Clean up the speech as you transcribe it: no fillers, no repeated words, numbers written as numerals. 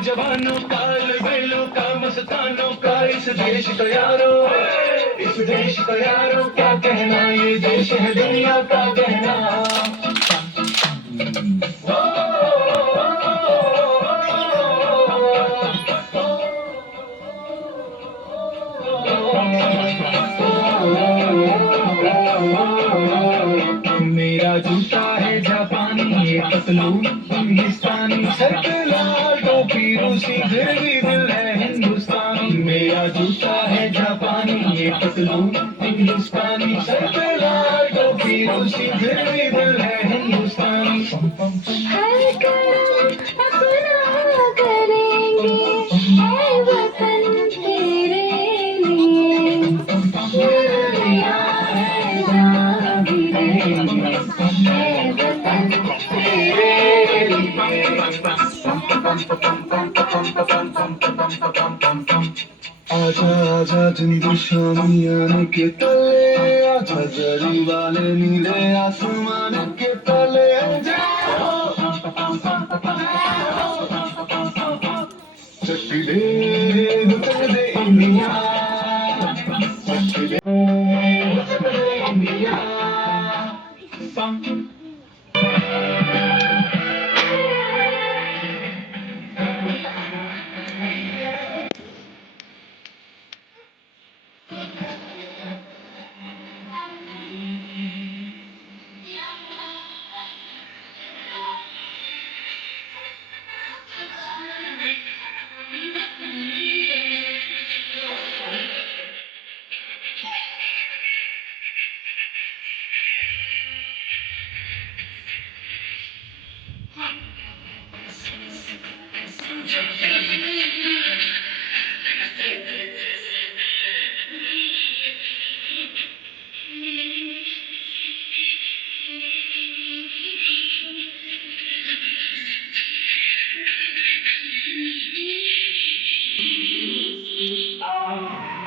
जवानों का बेलों का मस्तानों का इस देश का यारो, इस देश का यारो क्या कहना, ये देश है दुनिया का कहना। मेरा जूता है जापानी, ये पतलून हिंदुस्तानी, सर पे लाल टोपी रूसी, फिर भी दिल है हिंदुस्तानी। मेरा जूता है जापानी, ये पतलून हिंदुस्तानी, सर पे लाल टोपी रूसी, फिर भी दिल है हिंदुस्तानी। हर कदम अपना करेंगे, है वतन तेरे लिए। दुनिया है जहाँ भी देंगे, है वतन तेरे आजा आजा जिंदू शामियाने के तले, आजा जरी वाले नीले आसमान के तले। जाओ चक्की दे उतर दे इंडिया, चक्की दे उतर दे इंडिया। लिए।